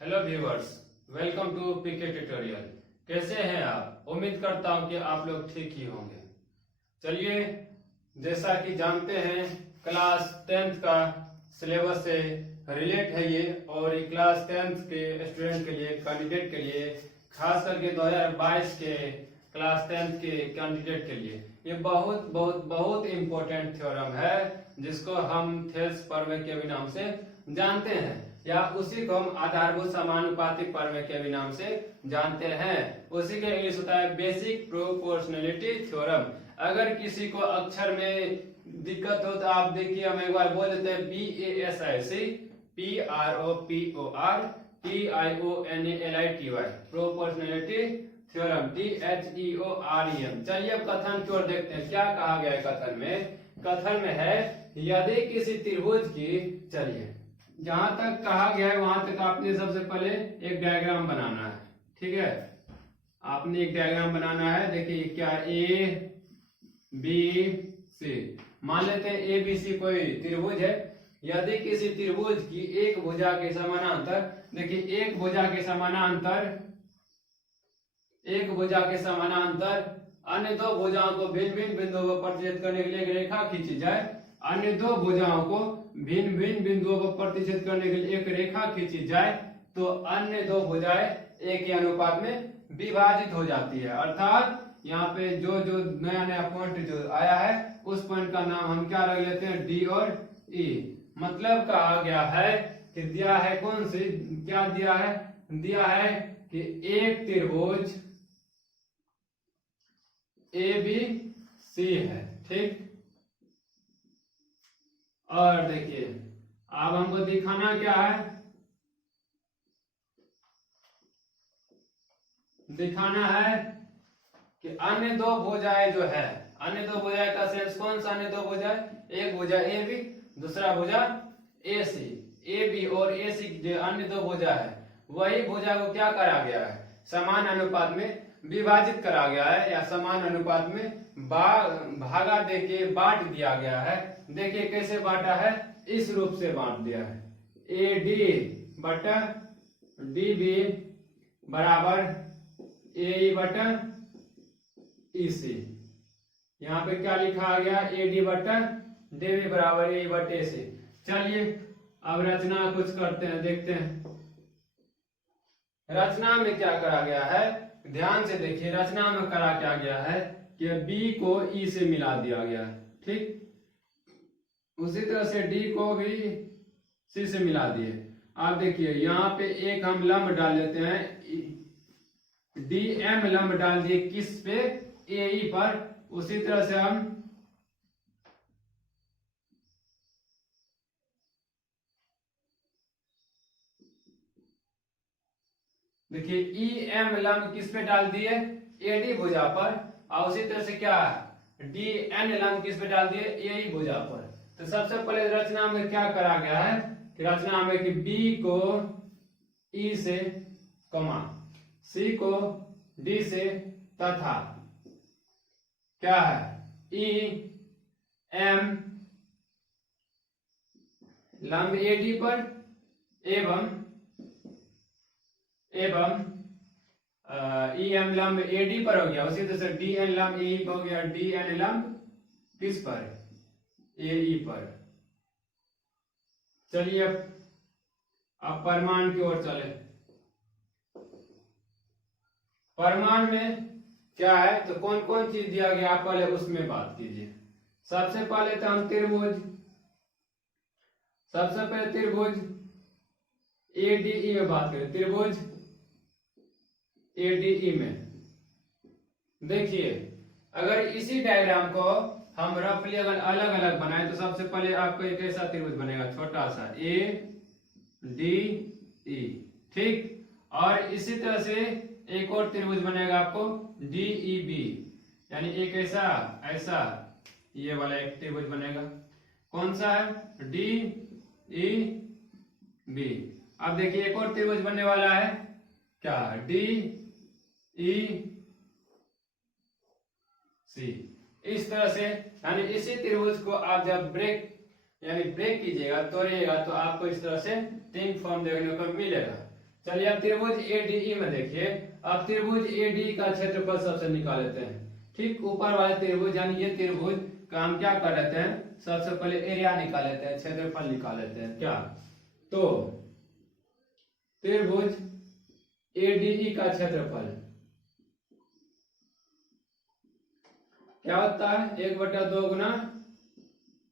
Hello viewers, welcome to PK tutorial. कैसे हैं आप? उम्मीद करता हूं कि आप लोग ठीक ही होंगे। चलिए, जैसा कि जानते हैं, क्लास 10th का सिलेबस से रिलेट है ये, और ये क्लास 10th के स्टूडेंट के लिए, कैंडिडेट के लिए, खास करके 2022 के क्लास 10th के कैंडिडेट के लिए ये बहुत बहुत बहुत इम्पोर्टेंट थ्योरम है, जिसको हम थेल्स प्रमेय के भी नाम से जानते हैं, या उसी को हम आधारभूत समानुपातिक प्रमेय के भी नाम से जानते हैं। उसी के इंग्लिश होता है बेसिक प्रोपोर्शनलिटी थ्योरम। अगर किसी को अक्षर में दिक्कत हो तो आप देखिए, हम एक बार बोल देते हैं PASIC प्रोपोर्शनलिटी थ्योरम THEOREM। चलिए अब कथन की ओर देखते हैं, क्या कहा गया है कथन में। कथन में है, यदि किसी त्रिभुज की, चलिए जहां तक कहा गया है वहां तक आपने सबसे पहले एक डायग्राम बनाना है। ठीक है, आपने एक डायग्राम बनाना है। देखिए क्या ABC, मान लेते हैं ABC कोई त्रिभुज है। यदि किसी त्रिभुज की एक भुजा के समानांतर, देखिए एक भुजा के समानांतर अन्य दो भुजाओं को भिन्न भिन्न बिंदुओं पर प्रतिच्छेद करने के लिए एक रेखा खींची जाए। अन्य दो भुजाओं को भिन्न भिन्न बिंदुओं पर प्रतिच्छेद करने के लिए एक रेखा खींची जाए, तो अन्य दो भुजाएं एक ही अनुपात में विभाजित हो जाती है। अर्थात यहाँ पे जो जो नया नया पॉइंट जो आया है, उस पॉइंट का नाम हम क्या रख लेते हैं, D और E। मतलब कहा गया है कि दिया है कौन सी, क्या दिया है, दिया है कि एक त्रिभुज ABC है। ठीक, और देखिए अब हमको दिखाना क्या है, दिखाना है कि अन्य दो भुजाएं जो है, अन्य दो भुजाएं का सेंस कौन सा, अन्य दो भुजाएं, एक भुजा AB, दूसरा भुजा AC। AB और AC जो अन्य दो भुजा है, वही भुजा को क्या करा गया है, समान अनुपात में विभाजित करा गया है, या समान अनुपात में भागा देके बांट दिया गया है। देखिए कैसे बांटा है, इस रूप से बांट दिया है, AD बटा DB बराबर AE बटा EC। यहाँ पे क्या लिखा गया, AD बटा DB बराबर AE बटा EC। चलिए अब रचना कुछ करते हैं, देखते हैं रचना में क्या करा गया है। ध्यान से देखिए, रचना में करा क्या गया है कि B को E से मिला दिया गया है। ठीक, उसी तरह से D को भी C से मिला दिए। आप देखिए यहाँ पे एक हम लंब डाल लेते हैं, DM लंब डाल दिए किस पे, AE पर। उसी तरह से हम देखिए EM लंब किस पे डाल दिए, AD भुजा पर। और उसी तरह से क्या DN लंब किस पे डाल दिए, AE भुजा पर। तो सबसे पहले रचना में क्या करा गया है कि रचना में कि B को E से, C को D से, तथा क्या है EM लंब AD पर एवं EM लंब AD पर हो गया। उसी तरह से DN लंब AE पर हो गया, DN लंब किस पर, AE पर। चलिए अब परिमाण की ओर चले। परिमाण में क्या है, तो कौन कौन चीज दिया गया, आप पहले उसमें बात कीजिए। सबसे पहले तो हम त्रिभुज ADE में बात करें। त्रिभुज ADE में देखिए, अगर इसी डायग्राम को हम रफली अगर अलग अलग बनाए, तो सबसे पहले आपको एक ऐसा त्रिभुज बनेगा, छोटा सा ADE। ठीक, और इसी तरह से एक और त्रिभुज बनेगा आपको DEB, यानी एक ऐसा ये वाला एक त्रिभुज बनेगा। कौन सा है, DEB। अब देखिए एक और त्रिभुज बनने वाला है, क्या, DEC। इस तरह से, यानी इसी त्रिभुज को आप जब ब्रेक कीजिएगा, तोड़िएगा, तो आपको इस तरह से तीन फॉर्म देखने को मिलेगा। चलिए अब त्रिभुज एडीई में देखिए। अब त्रिभुज एडीई का क्षेत्रफल सबसे निकाल लेते हैं। ठीक ऊपर वाले त्रिभुज यानी ये त्रिभुज का हम क्या कर लेते हैं, सबसे पहले एरिया निकाल लेते हैं, क्षेत्रफल निकाल लेते हैं। क्या तो त्रिभुज एडीई का क्षेत्रफल क्या होता है, 1/2 गुना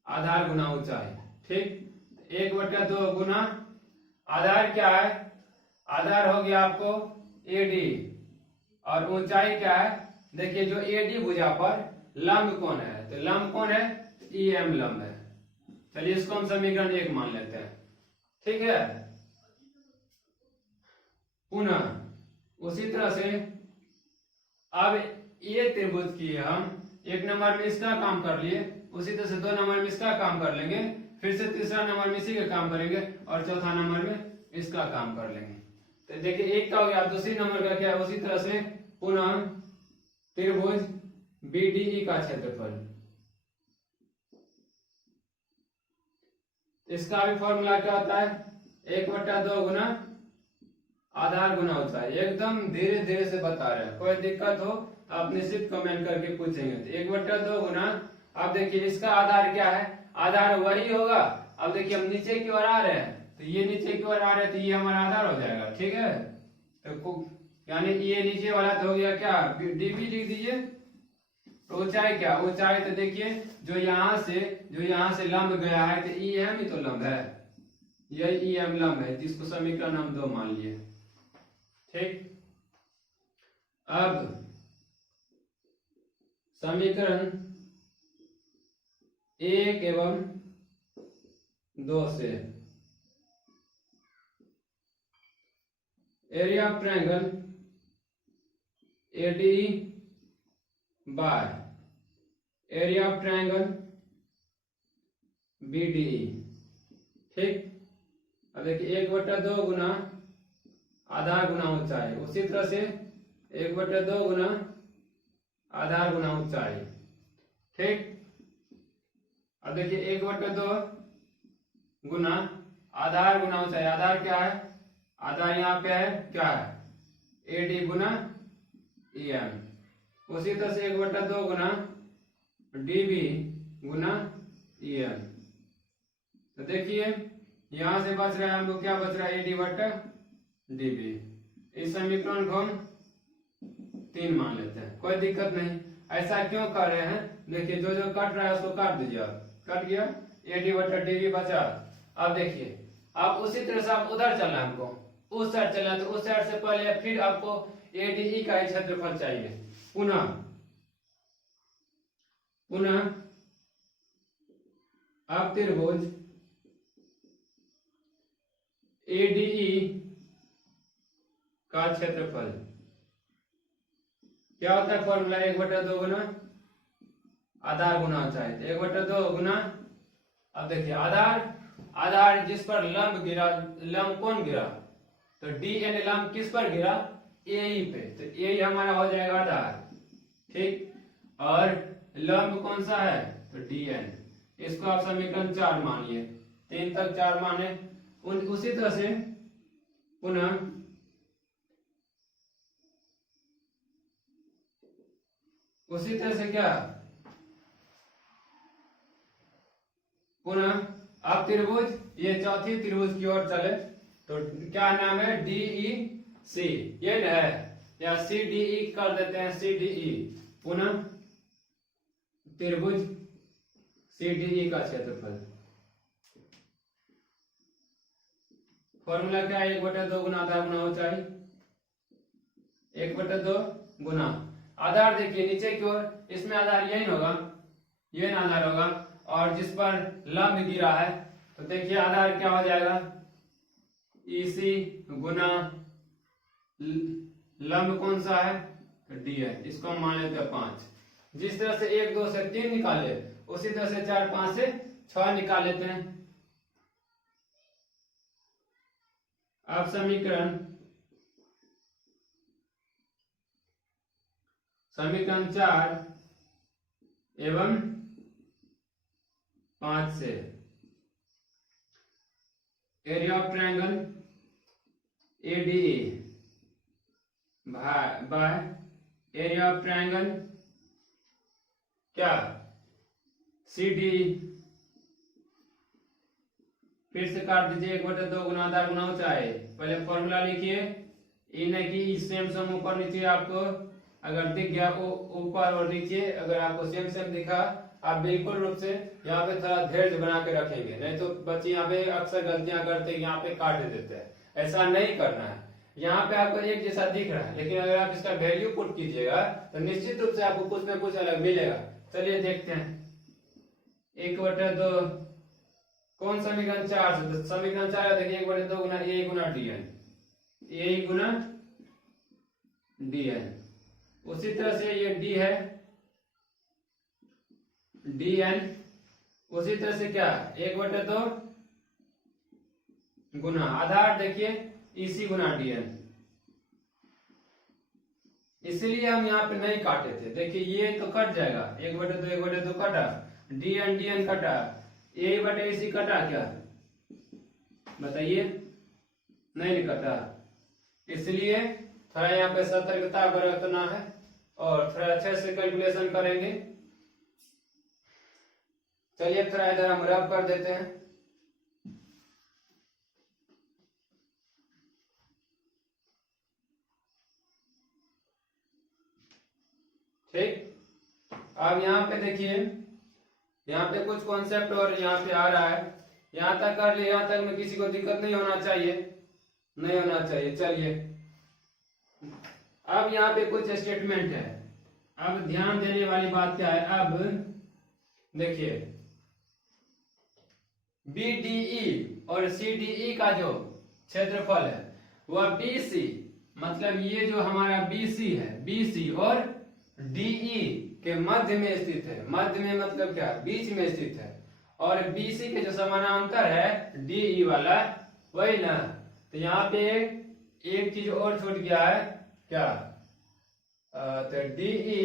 आधार गुना ऊंचाई। ठीक 1/2 गुना आधार क्या है, आधार हो गया आपको एडी और ऊंचाई क्या है, देखिए जो एडी भुजा पर लंब कौन है, तो लंब कौन है, ईएम लंब है। चलिए इसको हम समीकरण 1 मान लेते हैं। ठीक है, पुनः उसी तरह से अब ये त्रिभुज की हम 1 नंबर में इसका काम कर लिए, उसी तरह से 2 नंबर में इसका काम कर लेंगे, फिर से तीसरा नंबर में इसी का काम करेंगे और चौथा नंबर में इसका काम कर लेंगे। तो देखिए एक का हो गया, दूसरी नंबर का क्या है, उसी तरह से पुनः त्रिभुज बीडीई का क्षेत्रफल, इसका भी फॉर्मूला क्या होता है, 1/2 गुना आधार गुना ऊंचाई। एकदम धीरे धीरे से बता रहे हैं, कोई दिक्कत हो तो आप निश्चित कमेंट करके पूछेंगे। तो 1/2 गुना, अब देखिए इसका आधार क्या है, आधार वही होगा। अब देखिए हम नीचे की ओर आ रहे हैं, तो ये नीचे की ओर आ रहे हैं तो ये हमारा आधार हो जाएगा। ठीक है, तो यानी ये नीचे वाला तो हो गया क्या, डीबी लिख दीजिए। तो ऊंचाई क्या, ऊंचाई तो देखिए जो यहाँ से लंब गया है तो ईएम ही तो लंब है, यही ईएम लंब है, जिसको समीकरण हम 2 मान लिए। ठीक, अब समीकरण 1 एवं 2 से area of triangle AD by area of triangle BDE. ठीक, अब देखिए 1/2 गुना आधार गुना ऊंचाई, उसी तरह से 1/2 गुना आधार गुना ऊंचाई। ठीक, अब देखिए 1/2 गुना आधार गुना ऊंचाई, आधार क्या है, आधार यहाँ पे है क्या है, एडी गुना ईएम। उसी तरह से 1/2 गुना डीबी गुना ईएम। तो देखिए यहां से बच रहा है हमको, क्या बच रहा है, एडी बटा डीबी। इस समीकरण को हम 3 मान लेते हैं, कोई दिक्कत नहीं। ऐसा क्यों कर रहे हैं, देखिए जो जो कट रहा है उसको काट दीजिए, आप कट गया, एडी बटा डीबी बचा। अब देखिए अब उसी तरह से आप उधर चलना है, हमको उस साइड चलना है, तो उस साइड से पहले फिर आपको एडीई का क्षेत्रफल चाहिए। पुनः अब त्रिभुज एडीई का क्षेत्रफल क्या होता है, फॉर्मूला 1/2 गुना आधार गुना ऊंचाई। 1/2 गुना, अब देखिए आधार जिस पर लंब गिरा, लंब कौन गिरा, तो डी एन लंब किस पर गिरा, एई पे, तो एई हमारा हो जाएगा आधार। ठीक, और लंब कौन सा है, तो डी एन। इसको आप समीकरण 4 मानिए, 3 तक 4 माने। उसी तरह से पुनः उसी तरह से क्या, पुनः अब त्रिभुज ये चौथी त्रिभुज की ओर चले, तो क्या नाम है, डीई सी, ये है, या सी डीई कर देते हैं, सी डीई। पुनः त्रिभुज सी डीई का क्षेत्रफल, फॉर्मूला क्या है, 1/2 गुना आधार गुना ऊंचाई। 1/2 गुना आधार, देखिए नीचे की ओर, इसमें आधार यही होगा, ये आधार होगा, और जिस पर लंब गिरा है तो देखिए आधार क्या हो जाएगा, ईसी गुना लंब कौन सा है, तो डी है, इसको हम मान लेते हैं 5। जिस तरह से 1 2 से 3 निकाले, उसी तरह से 4 5 से 6 निकाल लेते हैं। अब समीकरण 4 एवं 5 से area of triangle ADE bye area of triangle क्या CDE। फिर से काट दीजिए 1/2 गुना आधार गुना ऊंचाई। पहले फॉर्मूला लिखिए, ये नहीं कि सेम सम ऊपर नीचे आपको अगर दिख गया वो ऊपर और नीचे अगर आपको सेम सेम दिखा आप बिल्कुल रूप से यहाँ पे थोड़ा धैर्य बना के रखेंगे, नहीं तो बच्चे यहाँ पे अक्सर गलतियां करते हैं, यहाँ पे काट देते हैं। ऐसा नहीं करना है। यहाँ पे आपको एक जैसा दिख रहा है, लेकिन अगर आप इसका वैल्यू पुट कीजिएगा तो निश्चित रूप से आपको कुछ ना कुछ अलग मिलेगा। चलिए देखते हैं। 1/2 कौन समीकरण 4 से? तो समीकरण 4 देखिए 1/2 गुना ए गुना dn, ए गुना dn। उसी तरह से ये d है dn, उसी तरह से क्या 1/2 गुना आधार देखिए इसी गुना dn। इसलिए हम यहाँ पे नहीं काटे थे। देखिए ये तो कट जाएगा, 1/2 कटा, dn कटा, a/ac कटा क्या बताइए? नहीं कटा। इसलिए थोड़ा यहाँ पे सतर्कता बरतना है और थोड़ा अच्छे से कैलकुलेशन करेंगे। चलिए थोड़ा इधर हम रब कर देते हैं। ठीक, अब यहाँ पे देखिए, यहाँ पे कुछ कॉन्सेप्ट और यहाँ पे आ रहा है। यहाँ तक कर लिए, यहाँ तक में किसी को दिक्कत नहीं होना चाहिए, नहीं होना चाहिए। चलिए अब यहाँ पे कुछ स्टेटमेंट है। अब ध्यान देने वाली बात क्या है? अब देखिए BDE और CDE का जो क्षेत्रफल है वह BC, मतलब ये जो हमारा BC है, BC और DE के मध्य में स्थित है। मध्य में मतलब क्या? बीच में स्थित है। और BC के जो समानांतर है DE वाला, वही ना। तो यहाँ पे एक चीज और छूट गया है क्या? तो DE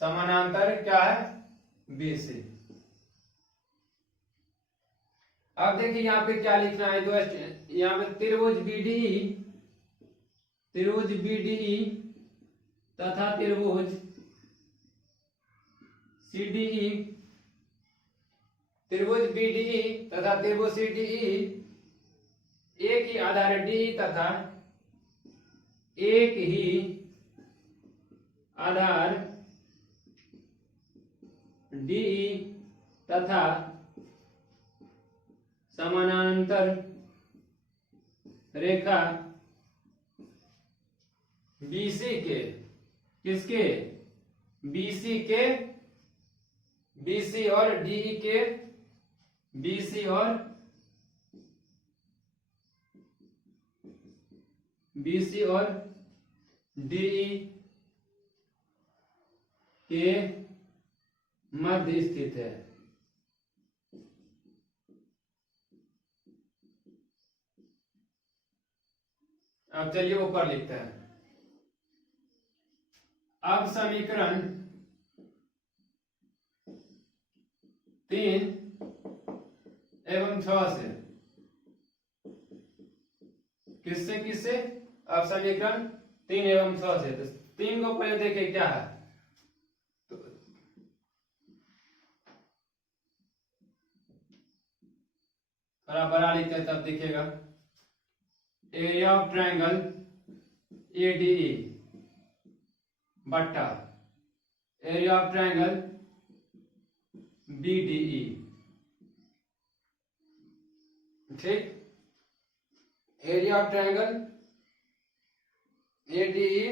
समानांतर क्या है? BC। अब देखिए यहाँ पे क्या लिखना है? यहाँ पे त्रिभुज BDE तथा त्रिभुज CDE, त्रिभुज BDE तथा त्रिभुज CDE एक ही आधार DE तथा एक ही आधार DE तथा समानांतर रेखा BC के, किसके? BC के, BC और DE के, BC और DE के मध्य स्थित है। अब चलिए ऊपर लिखते हैं। अब समीकरण 3 एवं 6 से, किससे किससे? अब समीकरण 3 एवं 6 से। तो 3 को पहले देखें क्या है। तो थोड़ा बड़ा लिखते हैं तब दिखेगा। एरिया ऑफ ट्रायंगल ADE बट्टा एरिया ऑफ ट्रायंगल BDE। ठीक, एरिया ऑफ ट्रायंगल ADE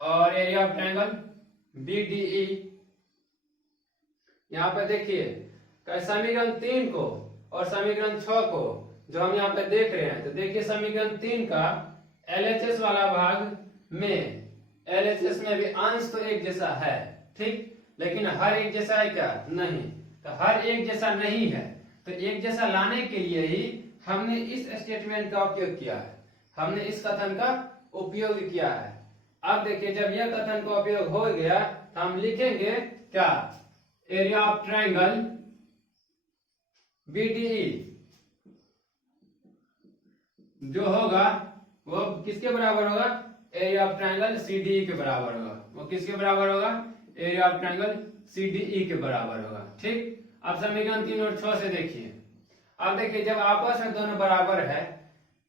और एरिया ऑफ ट्रायंगल BDE। यहाँ पे देखिए समीकरण 3 को और समीकरण 6 को जो हम यहाँ पे देख रहे हैं, तो देखिए समीकरण 3 का LHS वाला भाग में, LHS में भी अंश तो एक जैसा है, ठीक, लेकिन हर एक जैसा है क्या? नहीं। तो हर एक जैसा नहीं है, तो एक जैसा लाने के लिए ही हमने इस स्टेटमेंट का उपयोग किया है, हमने इस कथन का उपयोग किया है। अब देखिए जब यह कथन का उपयोग हो गया तो हम लिखेंगे क्या? एरिया ऑफ ट्रायंगल BDE जो होगा वो किसके बराबर होगा, एरिया ऑफ ट्रायंगल सीडीई के बराबर होगा। वो किसके बराबर होगा, एरिया ऑफ ट्रायंगल सीडीई के बराबर होगा। ठीक, अब समीकरण 3 और 6 से देखिए। अब देखिए जब आपस में दोनों बराबर है,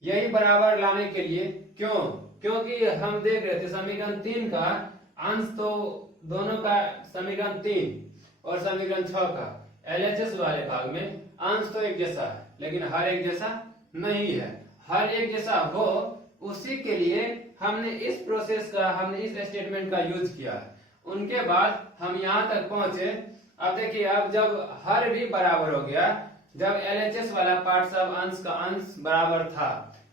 यही बराबर लाने के लिए क्यों, क्योंकि हम देख रहे थे समीकरण 3 का अंश तो दोनों का समीकरण 3 और समीकरण 6 का एलएचएस वाले भाग में अंश तो एक जैसा है, लेकिन हर एक जैसा नहीं है। हर एक जैसा हो उसी के लिए हमने इस प्रोसेस का, हमने इस स्टेटमेंट का यूज किया है। उनके बाद हम यहाँ तक पहुंचे। अब देखिए अब जब हर भी बराबर हो गया, जब एलएचएस वाला पार्ट सब अंश का अंश बराबर था,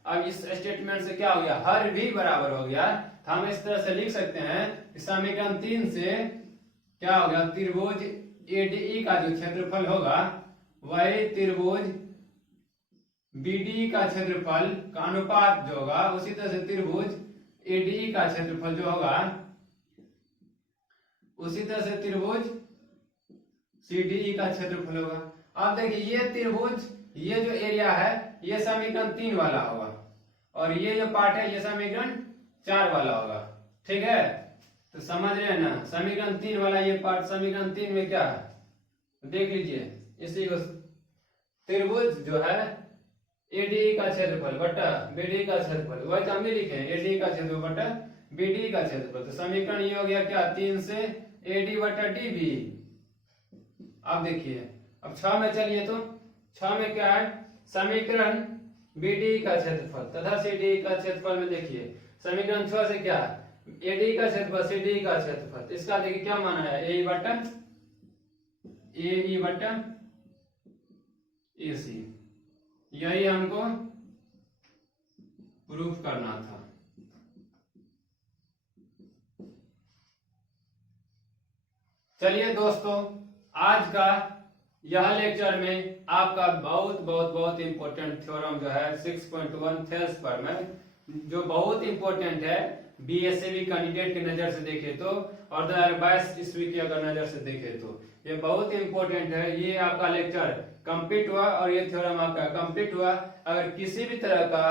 अब इस स्टेटमेंट से क्या हो गया, हर भी बराबर हो गया। तो हम इस तरह से लिख सकते हैं समीकरण 3 से क्या हो गया, त्रिभुज एडीई का जो क्षेत्रफल होगा वही त्रिभुज बीडीई का क्षेत्रफल का अनुपात जो होगा, उसी तरह से त्रिभुज एडीई का क्षेत्रफल जो होगा उसी तरह से त्रिभुज सीडीई का क्षेत्रफल होगा। अब देखिए ये त्रिभुज, ये जो एरिया है ये समीकरण 3 वाला होगा, और ये जो पार्ट है ये समीकरण 4 वाला होगा। ठीक है, तो समझ रहे हैं ना, समीकरण 3 वाला ये पार्ट, समीकरण 3 में क्या है देख लीजिए। इसी को त्रिभुज जो है एडीई का क्षेत्रफल बटा बीडीई का क्षेत्रफल, वही तो हम भी लिखे हैं, एडीई का क्षेत्रफल बटा बीडीई का क्षेत्रफल। तो समीकरण ये हो गया क्या, 3 से एडी बटा डीबी। अब देखिए अब 6 में चलिए, तो 6 में क्या है, समीकरण बीडीई का क्षेत्रफल तथा सीडीई का क्षेत्रफल में देखिए समीकरण 6 से क्या है, एडी का क्षेत्रफल सीडीई का क्षेत्रफल। इसका देखिए क्या माना है, ए बटा एसी, यही हमको प्रूफ करना था। चलिए दोस्तों, आज का यह लेक्चर में आपका बहुत बहुत बहुत इंपॉर्टेंट थ्योरम जो है 6.1 थेल्स पर में, जो बहुत इंपॉर्टेंट है बीएसएबी कैंडिडेट की नजर से देखे तो, और 2022 ईस्वी की अगर नजर से देखे तो ये बहुत इंपॉर्टेंट है। ये आपका लेक्चर कंप्लीट हुआ और ये थ्योरम आपका कंप्लीट हुआ। अगर किसी भी तरह का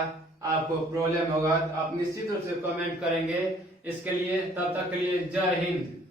आपको प्रॉब्लम होगा तो आप निश्चित रूप से कमेंट करेंगे। इसके लिए तब तक के लिए जय हिंद।